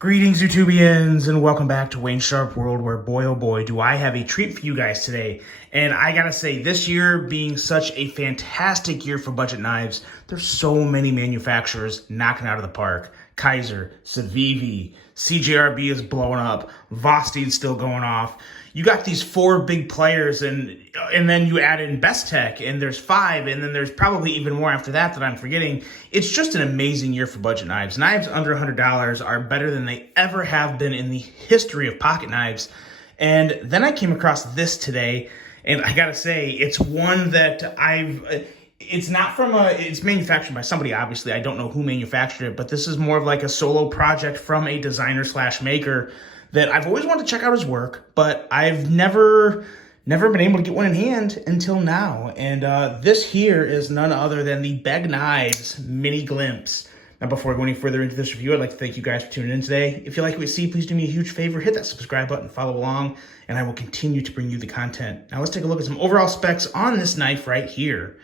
Greetings, YouTubians, and welcome back to Wayne Sharp World, where boy, oh boy, do I have a treat for you guys today. And I gotta say, this year being such a fantastic year for budget knives, there's so many manufacturers knocking out of the park. Kaiser, Civivi, CJRB is blowing up, Vosti's still going off. You got these four big players, and then you add in Best Tech, and there's five, and then there's probably even more after that I'm forgetting. It's just an amazing year for budget knives. Knives under $100 are better than they ever have been in the history of pocket knives. And then I came across this today, and I gotta say, it's one that it's not from it's manufactured by somebody, obviously. I don't know who manufactured it, but this is more of like a solo project from a designer slash maker that I've always wanted to check out his work, but I've never been able to get one in hand until now. And this here is none other than the Beg Knives Mini Glimpse. Now, before I go any further into this review, I'd like to thank you guys for tuning in today. If you like what you see, please do me a huge favor, hit that subscribe button, follow along, and I will continue to bring you the content. Now, let's take a look at some overall specs on this knife right here.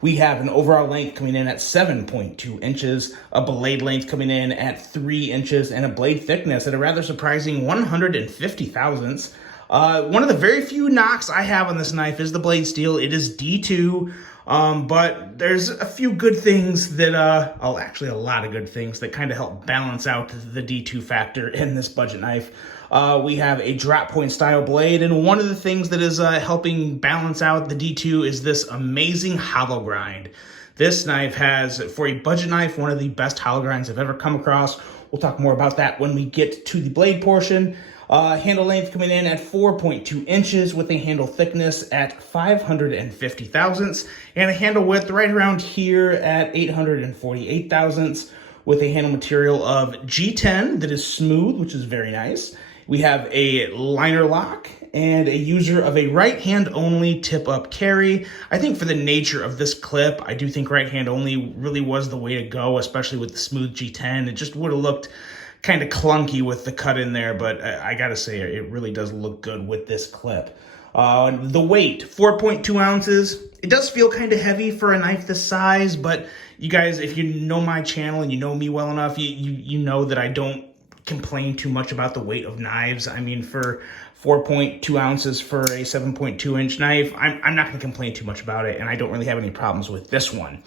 We have an overall length coming in at 7.2 inches, a blade length coming in at 3 inches, and a blade thickness at a rather surprising 150 thousandths. One of the very few knocks I have on this knife is the blade steel. It is D2, but there's a few good things that, actually a lot of good things that kind of help balance out the D2 factor in this budget knife. We have a drop point style blade, and one of the things that is helping balance out the D2 is this amazing hollow grind. This knife has, for a budget knife, one of the best hollow grinds I've ever come across. We'll talk more about that when we get to the blade portion. Handle length coming in at 4.2 inches with a handle thickness at 550 thousandths and a handle width right around here at 848 thousandths with a handle material of G10 that is smooth, which is very nice. We have a liner lock and a user of a right hand only tip up carry. I think for the nature of this clip, I do think right hand only really was the way to go, especially with the smooth G10. It just would have looked kind of clunky with the cut in there, but I gotta say, it really does look good with this clip. The weight, 4.2 ounces. It does feel kind of heavy for a knife this size, but you guys, if you know my channel and you know me well enough, you know that I don't complain too much about the weight of knives. I mean, for 4.2 ounces for a 7.2 inch knife, I'm not gonna complain too much about it, and I don't really have any problems with this one.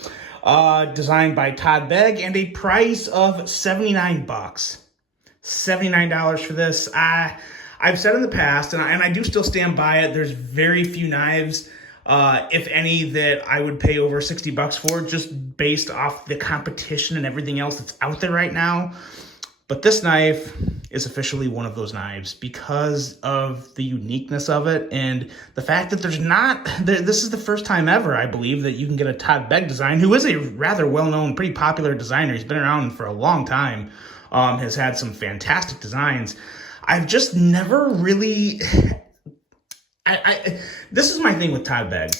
Designed by Todd Begg, and a price of 79 bucks. $79 for this. I've said in the past, and I do still stand by it, there's very few knives, if any, that I would pay over 60 bucks for, just based off the competition and everything else that's out there right now. But this knife is officially one of those knives because of the uniqueness of it and the fact that this is the first time ever, I believe, that you can get a Todd Begg design, who is a rather well-known, pretty popular designer. He's been around for a long time, has had some fantastic designs. I've just never really... this is my thing with Todd Begg.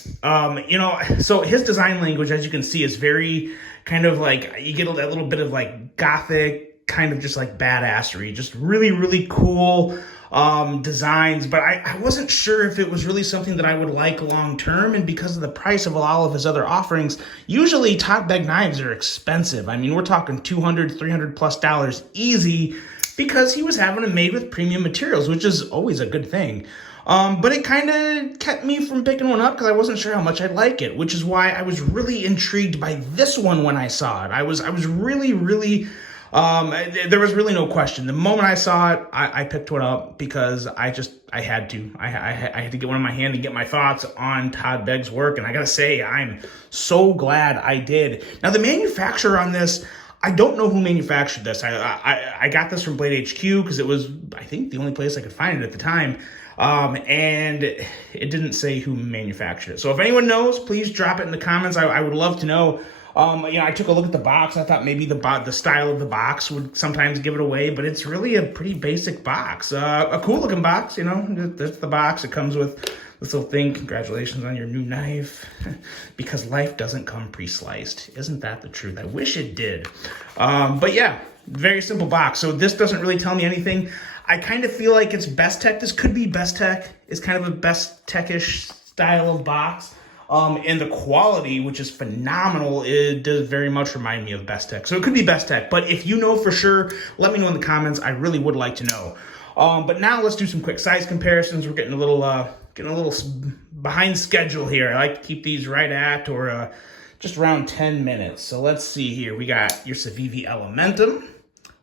So his design language, as you can see, is very kind of like, you get a little bit of like gothic, kind of just like badassery, just really, really cool designs. But I wasn't sure if it was really something that I would like long term. And because of the price of all of his other offerings, usually Todd Begg knives are expensive. I mean, we're talking $200, $300 plus easy, because he was having them made with premium materials, which is always a good thing. But it kind of kept me from picking one up because I wasn't sure how much I'd like it, which is why I was really intrigued by this one when I saw it. I was really, really... there was really no question. The moment I saw it, I picked one up because I had to. I had to get one in my hand and get my thoughts on Todd Begg's work. And I gotta say, I'm so glad I did. Now, the manufacturer on this, I don't know who manufactured this. I got this from Blade HQ because it was, I think, the only place I could find it at the time. And it didn't say who manufactured it. So if anyone knows, please drop it in the comments. I would love to know. I took a look at the box. I thought maybe the style of the box would sometimes give it away, but it's really a pretty basic box. A cool looking box, that's the box. It comes with this little thing. Congratulations on your new knife. Because life doesn't come pre-sliced. Isn't that the truth? I wish it did. But yeah, very simple box. So this doesn't really tell me anything. I kind of feel like it's Best Tech. This could be Best Tech. It's kind of a Best Tech-ish style of box. And the quality, which is phenomenal, it does very much remind me of Best Tech. So it could be Best Tech, but if you know for sure, let me know in the comments. I really would like to know. But now let's do some quick size comparisons. We're getting a little behind schedule here. I like to keep these right at or just around 10 minutes. So let's see here. We got your Civivi Elementum,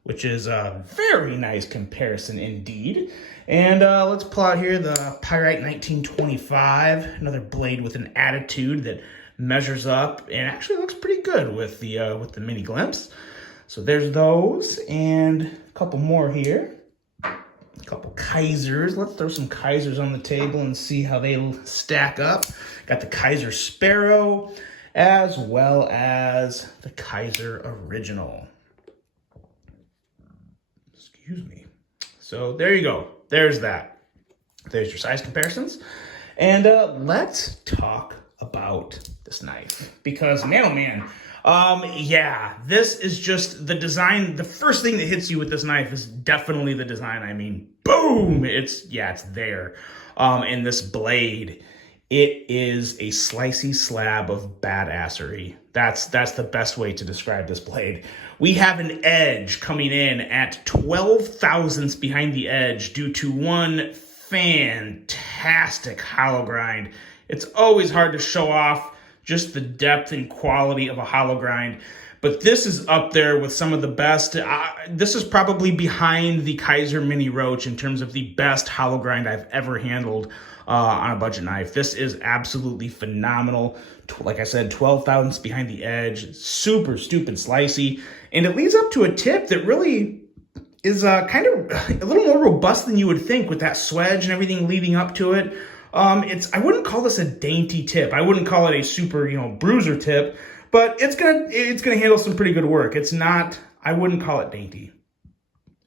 which is a very nice comparison indeed. And let's pull out here the Pyrite 1925, another blade with an attitude that measures up and actually looks pretty good with the mini glimpse. So there's those, and a couple more here. A couple Kaisers. Let's throw some Kaisers on the table and see how they stack up. Got the Kaiser Sparrow, as well as the Kaiser Original. Excuse me. So there you go. There's that. There's your size comparisons. And let's talk about this knife. Because, man, oh man, yeah, this is just the design. The first thing that hits you with this knife is definitely the design. I mean, boom, it's there. And this blade, it is a slicey slab of badassery. That's the best way to describe this blade. We have an edge coming in at 12 thousandths behind the edge due to one fantastic hollow grind. It's always hard to show off just the depth and quality of a hollow grind, but this is up there with some of the best. This is probably behind the Kaiser Mini Roach in terms of the best hollow grind I've ever handled on a budget knife. This is absolutely phenomenal. Like I said, 12 thousandths behind the edge, super stupid slicey, and it leads up to a tip that really is kind of a little more robust than you would think with that swedge and everything leading up to it. I wouldn't call this a dainty tip. I wouldn't call it a super, bruiser tip, but it's gonna handle some pretty good work. It's not, I wouldn't call it dainty.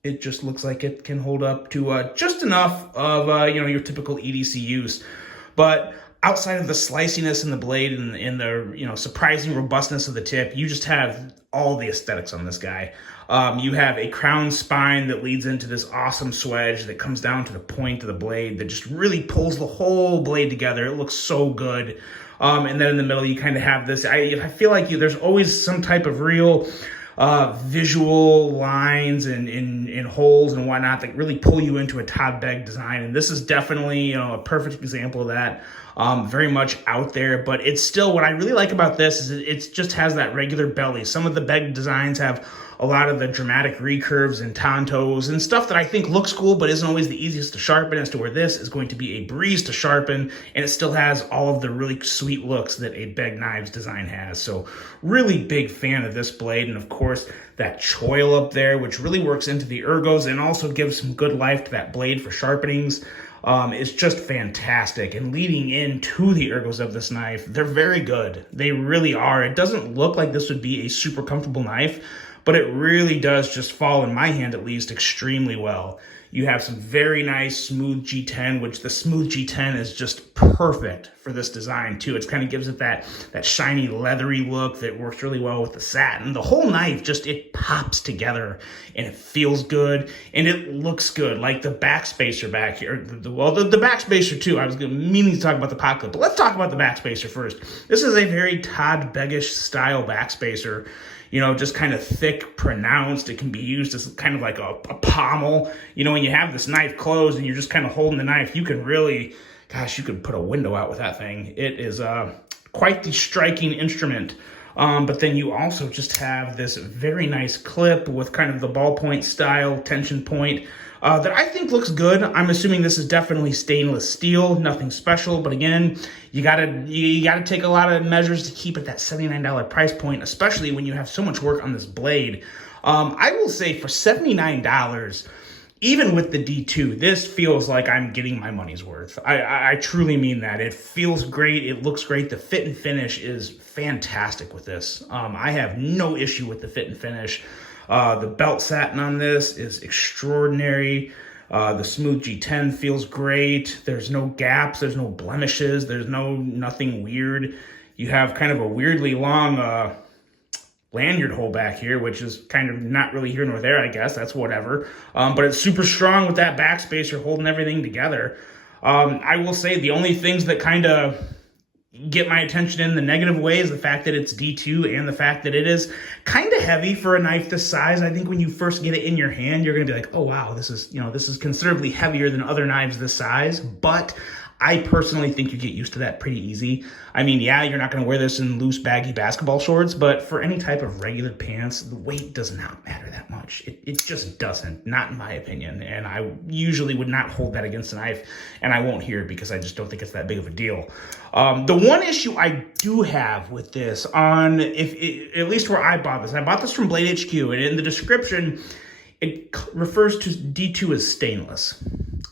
It just looks like it can hold up to just enough of your typical EDC use. But outside of the sliciness in the blade and the surprising robustness of the tip, you just have all the aesthetics on this guy. You have a crown spine that leads into this awesome swedge that comes down to the point of the blade that just really pulls the whole blade together. It looks so good. And then in the middle, you kind of have this. I feel like there's always some type of real visual lines and holes and whatnot that really pull you into a Todd Begg design. And this is definitely a perfect example of that. Very much out there, but it's still, what I really like about this is it just has that regular belly. Some of the Begg designs have a lot of the dramatic recurves and tantos and stuff that I think looks cool, but isn't always the easiest to sharpen, as to where this is going to be a breeze to sharpen, and it still has all of the really sweet looks that a Begg Knives design has. So really big fan of this blade, and of course that choil up there, which really works into the ergos and also gives some good life to that blade for sharpenings. Is just fantastic. And leading into the ergos of this knife, they're very good. They really are. It doesn't look like this would be a super comfortable knife, but it really does just fall, in my hand at least, extremely well. You have some very nice smooth G10, which the smooth G10 is just perfect for this design too. It kind of gives it that shiny leathery look that works really well with the satin. The whole knife it pops together and it feels good and it looks good. Like the backspacer back here, the backspacer too. I was meaning to talk about the pot clip, but let's talk about the backspacer first. This is a very Todd Beggish style backspacer. Just kind of thick, pronounced. It can be used as kind of like a pommel. When you have this knife closed and you're just kind of holding the knife, you can really, you could put a window out with that thing. It is quite the striking instrument. But then you also just have this very nice clip with kind of the ballpoint style tension point that I think looks good. I'm assuming this is definitely stainless steel, nothing special. But again, you gotta take a lot of measures to keep it that $79 price point, especially when you have so much work on this blade. I will say for $79, even with the D2, this feels like I'm getting my money's worth. I truly mean that. It feels great. It looks great. The fit and finish is fantastic with this. I have no issue with the fit and finish. The belt satin on this is extraordinary. The smooth G10 feels great. There's no gaps. There's no blemishes. There's nothing weird. You have kind of a weirdly long lanyard hole back here, which is kind of not really here nor there, I guess. That's whatever. But it's super strong with that backspacer holding everything together. I will say the only things that kind of get my attention in the negative way is the fact that it's D2 and the fact that it is kind of heavy for a knife this size. I think when you first get it in your hand, you're going to be like, oh, wow, this is considerably heavier than other knives this size. But I personally think you get used to that pretty easy. I mean, yeah, you're not going to wear this in loose, baggy basketball shorts, but for any type of regular pants, the weight does not matter that much. It just doesn't, not in my opinion. And I usually would not hold that against a knife, and I won't here because I just don't think it's that big of a deal. The one issue I do have with this, at least where I bought this from Blade HQ, and in the description, it refers to D2 as stainless.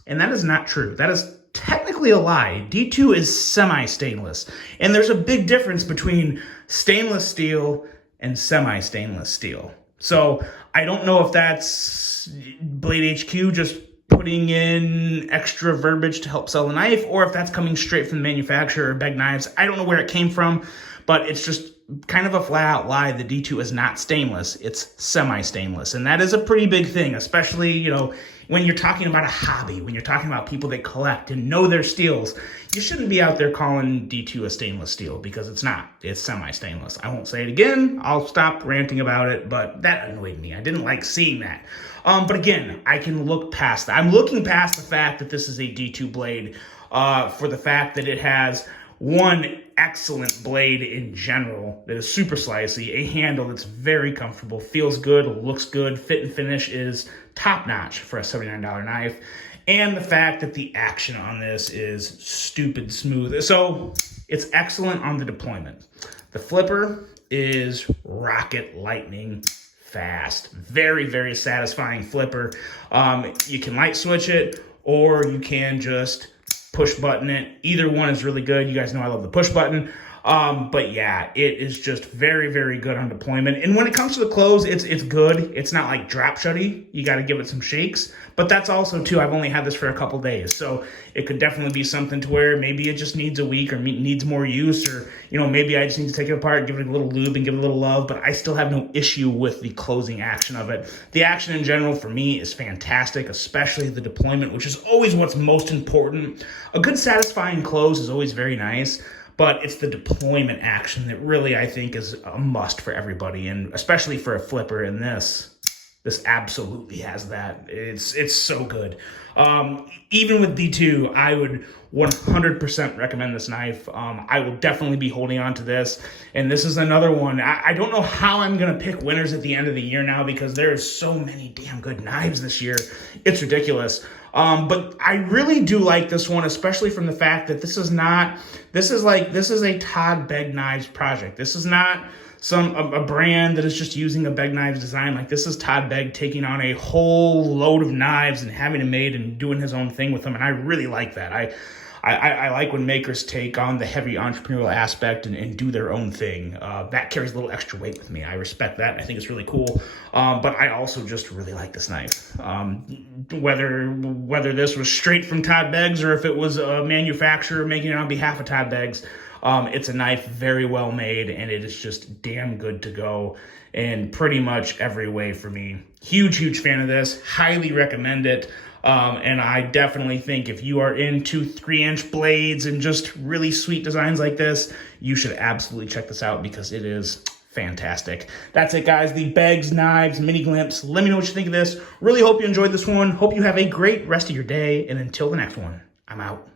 And that is not true. That is technically a lie. D2 is semi-stainless. And there's a big difference between stainless steel and semi-stainless steel. So I don't know if that's Blade HQ just putting in extra verbiage to help sell the knife, or if that's coming straight from the manufacturer or Beg Knives. I don't know where it came from, but it's just kind of a flat-out lie. The D2 is not stainless. It's semi-stainless. And that is a pretty big thing, especially, when you're talking about a hobby, when you're talking about people that collect and know their steels. You shouldn't be out there calling D2 a stainless steel, because it's not. It's semi-stainless. I won't say it again. I'll stop ranting about it, but that annoyed me. I didn't like seeing that. But again, I can look past that. I'm looking past the fact that this is a D2 blade for the fact that it has one excellent blade in general that is super slicey, a handle that's very comfortable, feels good, looks good, fit and finish is top-notch for a $79 knife, and the fact that the action on this is stupid smooth. So it's excellent on the deployment. The flipper is rocket lightning fast. Very, very satisfying flipper. You can light switch it, or you can just push button it. Either one is really good. You guys know I love the push button. But yeah, it is just very, very good on deployment. And when it comes to the close, it's good. It's not like drop shutty. You got to give it some shakes. But that's also, too, I've only had this for a couple days. So it could definitely be something to where maybe it just needs a week or needs more use. Or, maybe I just need to take it apart, give it a little lube and give it a little love. But I still have no issue with the closing action of it. The action in general, for me, is fantastic, especially the deployment, which is always what's most important. A good satisfying close is always very nice. But it's the deployment action that really, I think, is a must for everybody, and especially for a flipper. And this absolutely has that. It's so good. Even with D2, I would 100% recommend this knife. I will definitely be holding on to this. And this is another one. I don't know how I'm going to pick winners at the end of the year now, because there are so many damn good knives this year. It's ridiculous. But I really do like this one, especially from the fact that this is a Todd Beg Knives project. This is not a brand that is just using a Beg Knives design. Like, this is Todd Beg taking on a whole load of knives and having them made and doing his own thing with them. And I really like that. I like when makers take on the heavy entrepreneurial aspect and do their own thing. That carries a little extra weight with me. I respect that. I think it's really cool. But I also just really like this knife. Whether this was straight from Todd Beggs or if it was a manufacturer making it on behalf of Todd Beggs, it's a knife very well made, and it is just damn good to go in pretty much every way for me. Huge, huge fan of this. Highly recommend it. And I definitely think if you are into 3-inch blades and just really sweet designs like this, you should absolutely check this out, because it is fantastic. That's it, guys. The Beggs Knives Mini Glimpse. Let me know what you think of this. Really hope you enjoyed this one. Hope you have a great rest of your day. And until the next one, I'm out.